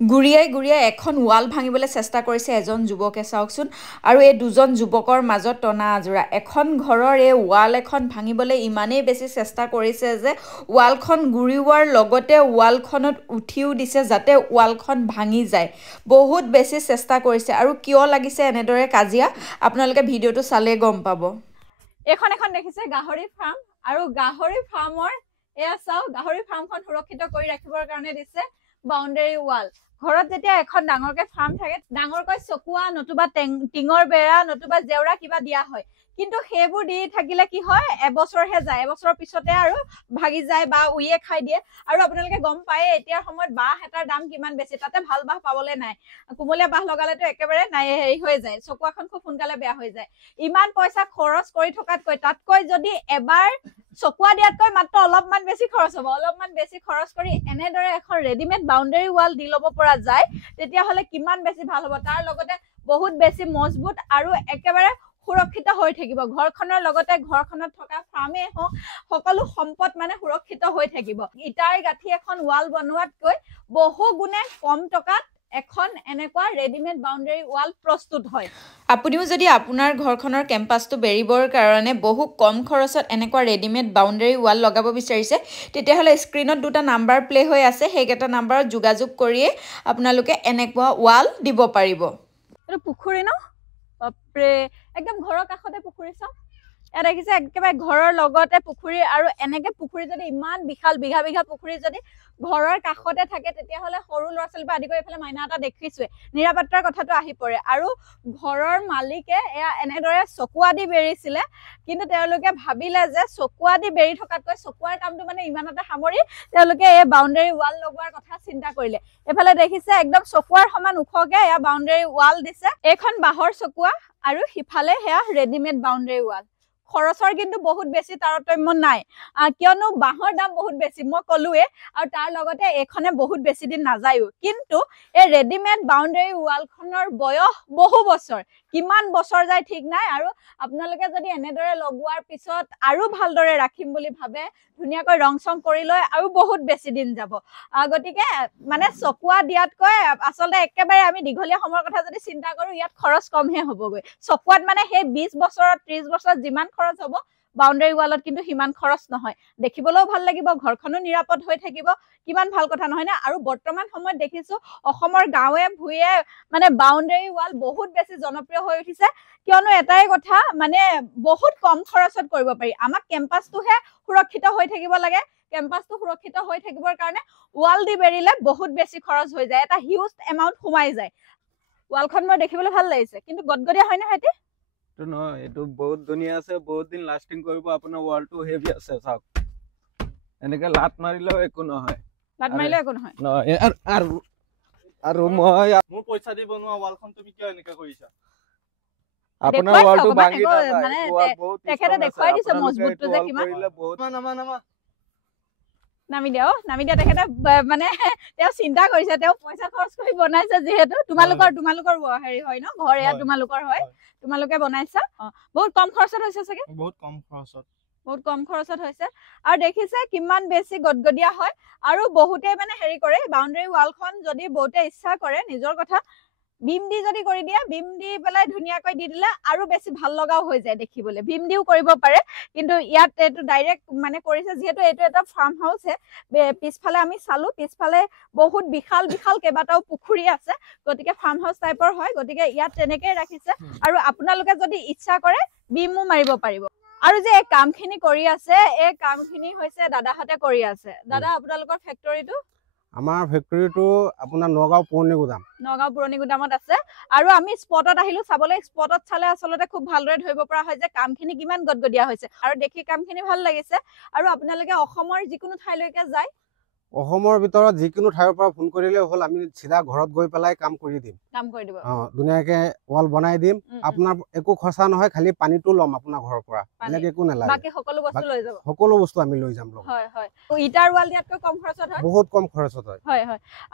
গুৰিয়াই এখন ৱাল ভাঙিবলৈ চেষ্টা কৰিছে এজন যুৱকে চাওকচোন আৰু এই দুজন যুৱকৰ মাজত টনা আজোৰা এখন ঘৰৰ এই ৱাল এখন ভাঙিবলৈ ইমানেই বেছি চেষ্টা কৰিছে যে ৱালখন গুৰিওৱাৰ লগতে ৱালখনত উঠিও দিছে যাতে ৱালখন ভাঙি যায় বহুত বেছি চেষ্টা কৰিছে আৰু কিয় লাগিছে এনেদৰে কাজিয়া আপোনালোকে ভিডিঅটো চালে গম পাব এখন দেখিছে গাহৰি ফাৰ্ম আৰু গাহৰি ফাৰ্মৰ এয়া চাও গাহৰি ফাৰ্মখন সুৰক্ষিত কৰি ৰাখিবৰ কাৰণে দিছে বাউণ্ডাৰী ৱাল ঘৰত যেতিয়া এখন ডাঙৰকে ফাৰ্ম থাকে ডাঙৰকৈ চকুৱা নতুবা টিঙৰ বেৰা নতুবা জেওৰা কিবা দিয়া হয় কিন্তু সেইবোৰ দি থাকিলে কি হয় এবছৰহে যায় এবছৰৰ পিছতে আৰু ভাগি যায় বা উইয়ে খাই দিয়ে আৰু আপোনালোকে গম পায় এতিয়াৰ সময়ত বাহ এটাৰ দাম কিমান বেছি তাতে ভাল বাহ পাবলে নাই কুমলীয়া বাহ লগালেতো একেবাৰে নাই হেৰি হৈ যায় চকুৱাখন খুব সোনকালে বেয়া হৈ যায় ইমান পইচা খৰচ কৰি থকাতকৈ তাতকৈ যদি এবাৰ চকুৱা দিয়াতকৈ মাত্ৰ অলপমান বেছি খৰচ হ'ব অলপমান বেছি খৰচ কৰি এনেদৰে এখন ৰেডিমেড বাউণ্ডাৰী ৱাল দি ল'ব পৰা যায় তেতিয়াহ'লে কিমান বেছি ভাল হ'ব তাৰ লগতে বহুত বেছি মজবুত আৰু একেবাৰে সুৰক্ষিত হৈ থাকিব ঘৰখনৰ লগতে ঘৰখনত থকা ফাৰ্মে হওক সকলো সম্পদ মানে সুৰক্ষিত হৈ থাকিব ইটাৰ গাঁঠি এখন ৱাল বনোৱাতকৈ বহু গুণে কম টকাত এখন এনেকুৱা ৰেডিমেড বাউণ্ডাৰী ৱাল প্ৰস্তুত হয় আপুনিও যদি আপোনাৰ ঘৰখনৰ কেম্পাছটো বেৰিবৰ কাৰণে বহু কম খৰচত এনেকুৱা ৰেডিমেড বাউণ্ডাৰী ৱাল লগাব বিচাৰিছে তেতিয়াহ'লে স্ক্ৰীনত দুটা নাম্বাৰ প্লে হৈ আছে সেইকেইটা নাম্বাৰত যোগাযোগ কৰিয়ে আপোনালোকে এনেকুৱা ৱাল দিব পাৰিব এইটো পুখুৰী ন বাপৰে একদম ঘৰৰ কাষতে পুখুৰী চাওক ইয়াত দেখিছে একেবাৰে ঘৰৰ লগতে পুখুৰী আৰু এনেকে পুখুৰী যদি ইমান বিশাল বিঘা বিঘা পুখুৰী যদি ঘৰৰ কাষতে থাকে তেতিয়াহ'লে সৰু ল'ৰা ছোৱালী বা আদি কৰি এইফালে মাইনা এটা দেখিছোৱে নিৰাপত্তাৰ কথাটো আহি পৰে আৰু ঘৰৰ মালিকে এয়া এনেদৰে চকুৱা দি বেৰিছিলে কিন্তু তেওঁলোকে ভাবিলে যে চকুৱা দি বেৰি থকাতকৈ চকুৱাৰ কামটো মানে ইমানতে সামৰি তেওঁলোকে এই বাউণ্ডাৰী ৱাল লগোৱাৰ কথা চিন্তা কৰিলে এফালে দেখিছে একদম চকুৱাৰ সমান ওখকে এয়া বাউণ্ডাৰী ৱাল দিছে এইখন বাঁহৰ চকুৱা আৰু সিফালে সেয়া ৰেডিমেড বাউণ্ডাৰী ৱাল খৰচৰ কিন্তু বহুত বেছি তাৰতম্য নাই কিয়নো বাঁহৰ দাম বহুত বেছি মই ক'লোৱে আৰু তাৰ লগতে এইখনে বহুত বেছি দিন নাযায়ও কিন্তু এই ৰেডিমেড বাউণ্ডাৰী ৱালখনৰ বয়স বহু বছৰ কিমান বছৰ যায় ঠিক নাই আৰু আপোনালোকে যদি এনেদৰে লগোৱাৰ পিছত আৰু ভালদৰে ৰাখিম বুলি ভাবে ধুনীয়াকৈ ৰং চং কৰি লয় আৰু বহুত বেছি দিন যাব গতিকে মানে চকুৱা দিয়াতকৈ আচলতে একেবাৰে আমি দীঘলীয়া সময়ৰ কথা যদি চিন্তা কৰো ইয়াত খৰচ কমহে হ'বগৈ চকুৱাত মানে সেই 20 বছৰত 30 বছৰত যিমান খৰচ হ'ব বাউণ্ডাৰী ৱালত কিন্তু সিমান খৰচ নহয় দেখিবলৈও ভাল লাগিব ঘৰখনো নিৰাপদ হৈ থাকিব কিমান ভাল কথা নহয় না আৰু বৰ্তমান সময়ত দেখিছো অসমৰ গাঁৱে ভূঞে মানে বাউণ্ডাৰী ৱাল বহুত বেছি জনপ্ৰিয় হৈ উঠিছে কিয়নো এটাই কথা মানে বহুত কম খৰচত কৰিব পাৰি আমাক কেম্পাছটোহে সুৰক্ষিত হৈ থাকিব লাগে কেম্পাছটো সুৰক্ষিত হৈ থাকিবৰ কাৰণে ৱাল দি বেৰিলে বহুত বেছি খৰচ হৈ যায় এটা হিউজ এমাউণ্ট সোমাই যায় ৱালখন মই দেখিবলৈ ভাল লাগিছে কিন্তু গদগদীয়া হয় না হেতি নহয় এটো বহুত ধুনীয়া আছে বহুত দিন লাস্টিং কৰিব আপোনাৰ ৱালটো হেভি আছে চাওক এনেকে লাট মাৰিলেও একো নহয় লাট মাৰিলে একো নহয় নহয় আৰু মই মোৰ পইচা দি বনোৱা ৱালখন তুমি কিয় এনেকা কৰিছা আপোনাৰ ৱালটো ভাঙি মানে তেখেতে দেখুৱাই দিছে মজবুতটো যে কিমান নামি দিয়া তেখেতে মানে তেওঁ চিন্তা কৰিছে তেওঁ পইচা খৰচ কৰি বনাইছে যিহেতু তোমালোকৰ হেৰি হয় ন ঘৰ এয়া তোমালোকৰ হয় তোমালোকে বনাইছা বহুত কম খৰচত হৈছে চাগে বহুত কম খৰচত হৈছে আৰু দেখিছে কিমান বেছি গদগদীয়া হয় আৰু বহুতে মানে হেৰি কৰে বাউণ্ডাৰী ৱালখন যদি বহুতে ইচ্ছা কৰে নিজৰ কথা বিম দি যদি কৰি দিয়ে বিম দি পেলাই ধুনীয়াকৈ দি দিলে আৰু বেছি ভাল লগাও হৈ যায় দেখিবলৈ বিম দিও কৰিব পাৰে কিন্তু ইয়াত এইটো ডাইৰেক্ট মানে কৰিছে যিহেতু এইটো এটা ফাৰ্ম হাউচ হে পিছফালে আমি চালো পিছফালে বহুত বিশাল বিশাল কেইবাটাও পুখুৰী আছে গতিকে ফাৰ্ম হাউচ টাইপৰ হয় গতিকে ইয়াত তেনেকৈ ৰাখিছে আৰু আপোনালোকে যদি ইচ্ছা কৰে বিমো মাৰিব পাৰিব আৰু যে এই কামখিনি কৰি আছে এই কামখিনি হৈছে দাদাহঁতে কৰি আছে দাদা আপোনালোকৰ ফেক্টৰীটো আমাৰ ফেক্টৰীটো আপোনাৰ নগাঁও পুৰণি গুদামত আছে আৰু আমি স্পটত আহিলো চাবলৈ স্পটত চালে আচলতে খুব ভালদৰে ধৰিব পৰা হয় যে কামখিনি কিমান গদগদীয়া হৈছে আৰু দেখি কামখিনি ভাল লাগিছে আৰু আপোনালোকে অসমৰ যিকোনো ঠাইলৈকে যায় অসমৰ ভিতৰত যিকোনো ঠাইৰ পৰা ফোন কৰিলে হ'ল আমি সিধা ঘৰত গৈ পেলাই কাম কৰি দিম ধুনীয়াকে ৱাল বনাই দিম আপোনাৰ একো খৰচা নহয় খালি পানীটো ল'ম আপোনাৰ ঘৰৰ পৰা এনেকে একো নালাগে বাকি সকলো বস্তু লৈ যাব সকলো বস্তু আমি লৈ যাম হয় ইটাৰ ৱাল দিয়াতকৈ কম খৰচত হয় বহুত কম খৰচত হয়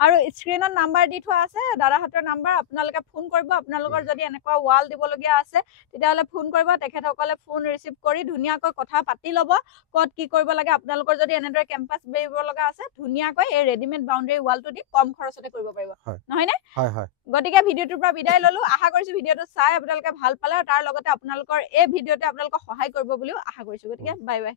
আৰু স্ক্ৰীনত নাম্বাৰ দি থোৱা আছে দাদাহঁতৰ নাম্বাৰ আপোনালোকে ফোন কৰিব আপোনালোকৰ যদি এনেকুৱা ৱাল দিবলগীয়া আছে তেতিয়াহ'লে ফোন কৰিব তেখেতসকলে ফোন ৰিচিভ কৰি ধুনীয়াকৈ কথা পাতি ল'ব ক'ত কি কৰিব লাগে আপোনালোকৰ যদি এনেদৰে কেম্পাছ বেৰিব লগা আছে ধুনীয়াকৈ এই ৰেডিমেড বাউণ্ডাৰী ৱালটো দি কম খৰচতে কৰিব পাৰিব নহয় নে হয় হয় গতিকে ভিডিঅ'টোৰ পৰা বিদায় ললো আশা কৰিছো ভিডিঅ'টো চাই আপোনালোকে ভাল পালে আৰু তাৰ লগতে আপোনালোকৰ এই ভিডিঅ'তে আপোনালোকক সহায় কৰিব বুলিও আশা কৰিছো গতিকে বাই বাই